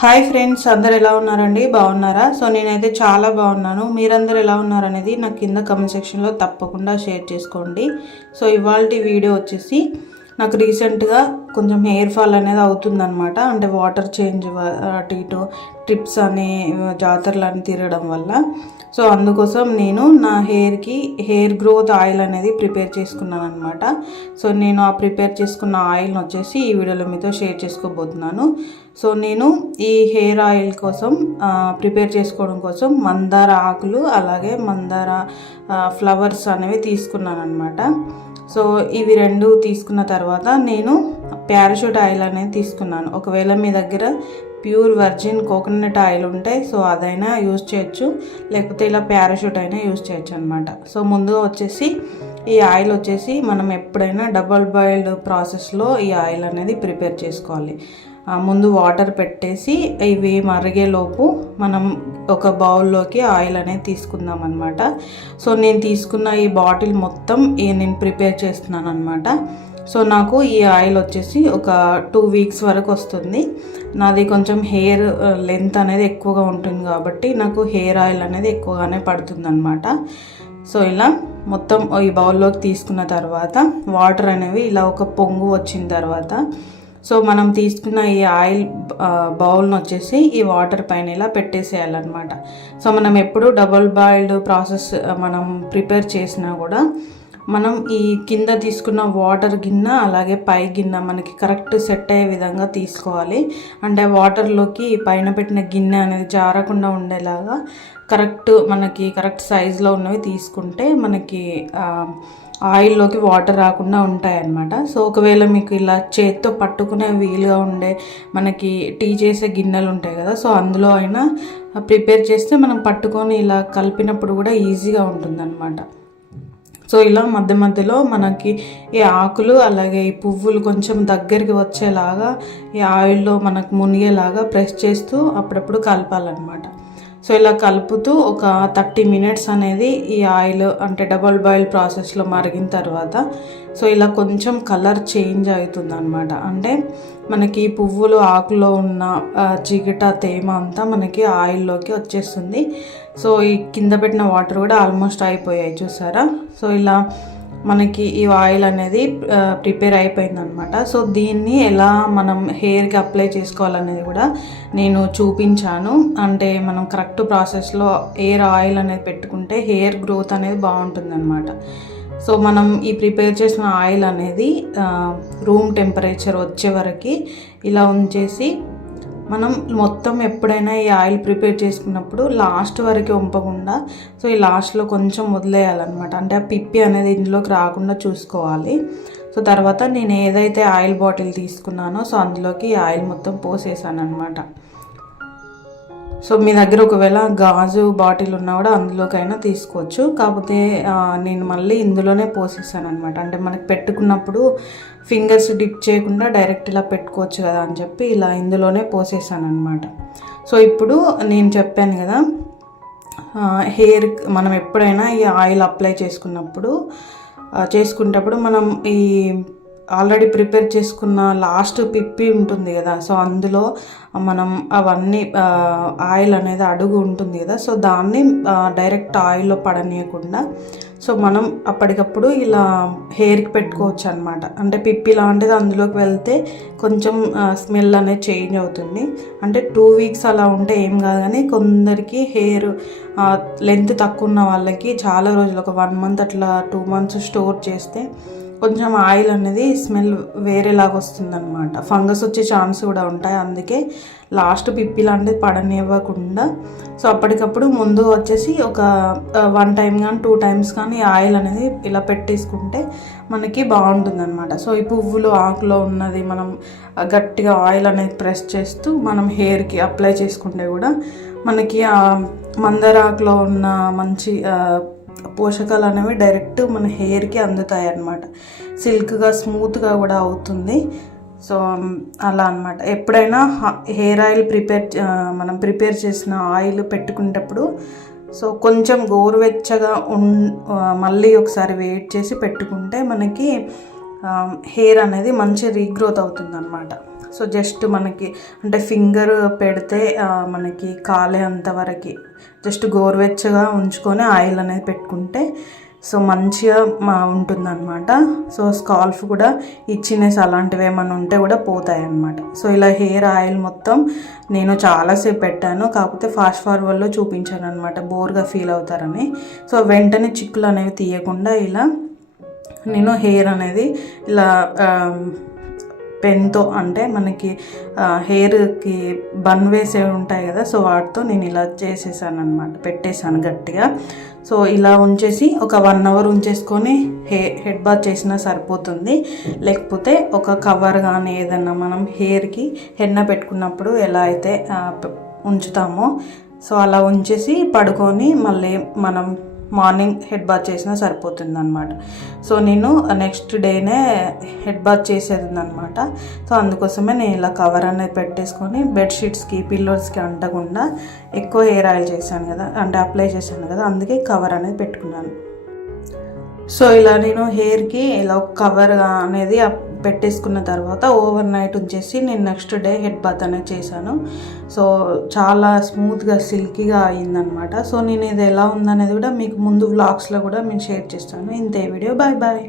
Hi friends అందరు ఎలా ఉన్నారండి? బాగున్నారా? సో నేనైతే చాలా బాగున్నాను. మీరందరూ ఎలా ఉన్నారనేది నాకు కింద కమెంట్ సెక్షన్లో తప్పకుండా షేర్ చేసుకోండి. సో ఇవాళ వీడియో వచ్చేసి నాకు రీసెంట్గా కొంచెం హెయిర్ ఫాల్ అనేది అవుతుందన్నమాట. అంటే వాటర్ చేంజ్ అటు ఇటు ట్రిప్స్ అనే జాతరలు అని తిరగడం వల్ల. సో అందుకోసం నేను నా హెయిర్కి హెయిర్ గ్రోత్ ఆయిల్ అనేది ప్రిపేర్ చేసుకున్నాను అనమాట సో నేను ఆ ప్రిపేర్ చేసుకున్న ఆయిల్ని వచ్చేసి ఈ వీడియోలో మీతో షేర్ చేసుకోబోతున్నాను. సో నేను ఈ హెయిర్ ఆయిల్ కోసం ప్రిపేర్ చేసుకోవడం కోసం మందార ఆకులు అలాగే మందార ఫ్లవర్స్ అనేవి తీసుకున్నాను అనమాట సో ఇవి రెండు తీసుకున్న తర్వాత నేను ప్యారాషూట్ ఆయిల్ అనేది తీసుకున్నాను. ఒకవేళ మీ దగ్గర ప్యూర్ వర్జిన్ కోకోనట్ ఆయిల్ ఉంటే సో అదైనా యూజ్ చేయొచ్చు. లేకపోతే ఇలా ప్యారాషూట్ అయినా యూజ్ చేయొచ్చు అనమాట సో ముందుగా వచ్చేసి ఈ ఆయిల్ వచ్చేసి మనం ఎప్పుడైనా డబల్ బాయిల్డ్ ప్రాసెస్లో ఈ ఆయిల్ అనేది ప్రిపేర్ చేసుకోవాలి. ముందు వాటర్ పెట్టేసి ఇవి మరిగేలోపు మనం ఒక బౌల్లోకి ఆయిల్ అనేది తీసుకుందాం అనమాట సో నేను తీసుకున్న ఈ బాటిల్ మొత్తం నేను ప్రిపేర్ చేస్తున్నాను అనమాట సో నాకు ఈ ఆయిల్ వచ్చేసి ఒక టూ వీక్స్ వరకు వస్తుంది. నాది కొంచెం హెయిర్ లెంత్ అనేది ఎక్కువగా ఉంటుంది కాబట్టి నాకు హెయిర్ ఆయిల్ అనేది ఎక్కువగానే పడుతుంది అనమాట సో ఇలా మొత్తం ఈ బౌల్లోకి తీసుకున్న తర్వాత వాటర్ అనేవి ఇలా ఒక పొంగు వచ్చిన తర్వాత సో మనం తీసుకున్న ఈ ఆయిల్ బౌల్ని వచ్చేసి ఈ వాటర్ పైన ఇలా పెట్టేసేయాలన్నమాట. సో మనం ఎప్పుడు డబుల్ బాయిల్డ్ ప్రాసెస్ మనం ప్రిపేర్ చేసినా కూడా మనం ఈ కింద తీసుకున్న వాటర్ గిన్నె అలాగే పై గిన్నె మనకి కరెక్ట్ సెట్ అయ్యే విధంగా తీసుకోవాలి. అంటే వాటర్లోకి పైన పెట్టిన గిన్నె అనేది జారకుండా ఉండేలాగా కరెక్ట్ మనకి కరెక్ట్ సైజులో ఉన్నవి తీసుకుంటే మనకి ఆయిల్లోకి వాటర్ రాకుండా ఉంటాయన్నమాట. సో ఒకవేళ మీకు ఇలా చేత్తో పట్టుకునే వీలుగా ఉండే మనకి టీ చేసే గిన్నెలు ఉంటాయి కదా సో అందులో అయినా ప్రిపేర్ చేస్తే మనం పట్టుకొని ఇలా కలిపినప్పుడు కూడా ఈజీగా ఉంటుందన్నమాట. సో ఇలా మధ్య మధ్యలో మనకి ఈ ఆకులు అలాగే ఈ పువ్వులు కొంచెం దగ్గరికి వచ్చేలాగా ఈ ఆయిల్లో మనకు మునిగేలాగా ప్రెస్ చేస్తూ అప్పుడప్పుడు కలపాలన్నమాట. సో ఇలా కలుపుతూ ఒక థర్టీ మినిట్స్ అనేది ఈ ఆయిల్ అంటే డబల్ బాయిల్ ప్రాసెస్లో మరిగిన తర్వాత సో ఇలా కొంచెం కలర్ చేంజ్ అవుతుంది అనమాట అంటే మనకి పువ్వులు ఆకులో ఉన్న జిగట తేమ అంతా మనకి ఆయిల్లోకి వచ్చేస్తుంది. సో ఈ కింద పెట్టిన వాటర్ కూడా ఆల్మోస్ట్ అయిపోయాయి చూసారా? సో ఇలా మనకి ఈ ఆయిల్ అనేది ప్రిపేర్ అయిపోయింది అనమాట సో దీన్ని ఎలా మనం హెయిర్కి అప్లై చేసుకోవాలనేది కూడా నేను చూపించాను. అంటే మనం కరెక్ట్ ప్రాసెస్లో హెయిర్ ఆయిల్ అనేది పెట్టుకుంటే హెయిర్ గ్రోత్ అనేది బాగుంటుంది అనమాట సో మనం ఈ ప్రిపేర్ చేసిన ఆయిల్ అనేది రూమ్ టెంపరేచర్ వచ్చే వరకు ఇలా ఉంచేసి మనం మొత్తం ఎప్పుడైనా ఈ ఆయిల్ ప్రిపేర్ చేసుకున్నప్పుడు లాస్ట్ వరకు వంపకుండా సో ఈ లాస్ట్లో కొంచెం వదిలేయాలన్నమాట. అంటే ఆ పిప్పి అనేది ఇందులోకి రాకుండా చూసుకోవాలి. సో తర్వాత నేను ఏదైతే ఆయిల్ బాటిల్ తీసుకున్నానో సో అందులోకి ఆయిల్ మొత్తం పోసేసాను అనమాట సో మీ దగ్గర ఒకవేళ గాజు బాటిల్ ఉన్నా కూడా అందులోకైనా తీసుకోవచ్చు. కాకపోతే నేను మళ్ళీ ఇందులోనే పోసేసాను అనమాట అంటే మనకి పెట్టుకున్నప్పుడు ఫింగర్స్ డిప్ చేయకుండా డైరెక్ట్ ఇలా పెట్టుకోవచ్చు కదా అని చెప్పి ఇలా ఇందులోనే పోసేసాను అనమాట సో ఇప్పుడు నేను చెప్పాను కదా హెయిర్ మనం ఎప్పుడైనా ఈ ఆయిల్ అప్లై చేసుకున్నప్పుడు చేసుకునేటప్పుడు మనం ఈ ఆల్రెడీ ప్రిపేర్ చేసుకున్న లాస్ట్ పిప్పి ఉంటుంది కదా సో అందులో మనం అవన్నీ ఆయిల్ అనేది అడుగు ఉంటుంది కదా సో దాన్ని డైరెక్ట్ ఆయిల్లో పడనీయకుండా సో మనం అప్పటికప్పుడు ఇలా హెయిర్కి పెట్టుకోవచ్చు అనమాట అంటే పిప్పి లాంటిది అందులోకి వెళ్తే కొంచెం స్మెల్ అనేది చేంజ్ అవుతుంది. అంటే టూ వీక్స్ అలా ఉంటే ఏం కాదు కానీ కొందరికి హెయిర్ లెంత్ తక్కువ ఉన్న వాళ్ళకి చాలా రోజులు ఒక వన్ మంత్ అట్లా టూ మంత్స్ స్టోర్ చేస్తే కొంచెం ఆయిల్ అనేది స్మెల్ వేరేలాగా వస్తుందన్నమాట. ఫంగస్ వచ్చే ఛాన్స్ కూడా ఉంటాయి. అందుకే లాస్ట్ పిప్పి లాంటిది పడనివ్వకుండా సో అప్పటికప్పుడు ముందు వచ్చేసి ఒక వన్ టైం కానీ టూ టైమ్స్ కానీ ఆయిల్ అనేది ఇలా పెట్టేసుకుంటే మనకి బాగుంటుంది అనమాట సో ఈ పువ్వులు ఆకులో ఉన్నది మనం గట్టిగా ఆయిల్ అనేది ప్రెస్ చేస్తూ మనం హెయిర్కి అప్లై చేసుకుంటే కూడా మనకి మందర ఆకులో ఉన్న మంచి పోషకాలు అనేవి డైరెక్ట్ మన హెయిర్కి అందుతాయి అన్నమాట సిల్క్గా స్మూత్గా కూడా అవుతుంది. సో అలా అనమాట ఎప్పుడైనా హెయిర్ ఆయిల్ ప్రిపేర్ మనం ప్రిపేర్ చేసిన ఆయిల్ పెట్టుకునేటప్పుడు సో కొంచెం గోరువెచ్చగా ఉన్ మళ్ళీ ఒకసారి వెయిట్ చేసి పెట్టుకుంటే మనకి హెయిర్ అనేది మంచి రీగ్రోత్ అవుతుంది అనమాట సో జస్ట్ మనకి అంటే ఫింగర్ పెడితే మనకి కాలే అంతవరకు జస్ట్ గోరువెచ్చగా ఉంచుకొని ఆయిల్ అనేది పెట్టుకుంటే సో మంచిగా మా ఉంటుందన్నమాట. సో స్కాల్ఫ్ కూడా ఇచ్చినెస్ అలాంటివి ఏమైనా ఉంటే కూడా పోతాయి అన్నమాట సో ఇలా హెయిర్ ఆయిల్ మొత్తం నేను చాలాసేపు పెట్టాను. కాకపోతే ఫాస్ట్ ఫార్వర్డ్లో చూపించాను అనమాట బోర్గా ఫీల్ అవుతారని. సో వెంటనే చిక్కులు అనేవి తీయకుండా ఇలా నేను హెయిర్ అనేది ఇలా పెన్తో అంటే మనకి హెయిర్కి బన్ వేసే ఉంటాయి కదా సో వాటితో నేను ఇలా చేసేసాను అనమాట పెట్టేశాను గట్టిగా. సో ఇలా ఉంచేసి ఒక వన్ అవర్ ఉంచేసుకొని హే హెడ్ బాత్ చేసినా సరిపోతుంది. లేకపోతే ఒక కవర్ కానీ ఏదన్నా మనం హెయిర్కి హెన్న పెట్టుకున్నప్పుడు ఎలా అయితే ఉంచుతామో సో అలా ఉంచేసి పడుకొని మళ్ళీ మనం మార్నింగ్ హెడ్ బాత్ చేసినా సరిపోతుందనమాట సో నేను నెక్స్ట్ డేనే హెడ్ బాత్ చేసేది అనమాట సో అందుకోసమే నేను ఇలా కవర్ అనేది పెట్టేసుకొని బెడ్షీట్స్కి పిల్లోస్కి అంటకుండా ఎక్కువ హెయిర్ ఆయిల్ చేశాను కదా అంటే అప్లై చేశాను కదా అందుకే కవర్ అనేది పెట్టుకున్నాను. సో ఇలా నేను హెయిర్కి ఇలా ఒక కవర్ అనేది పెట్టేసుకున్న తర్వాత ఓవర్ నైట్ ఉంచేసి నేను నెక్స్ట్ డే హెడ్ బాత్ అనేది చేశాను. సో చాలా స్మూత్గా సిల్కీగా అయిందనమాట సో నేను ఇది ఎలా ఉందనేది కూడా మీకు ముందు వ్లాగ్స్లో కూడా నేను షేర్ చేస్తాను. ఇంతే వీడియో. Bye bye.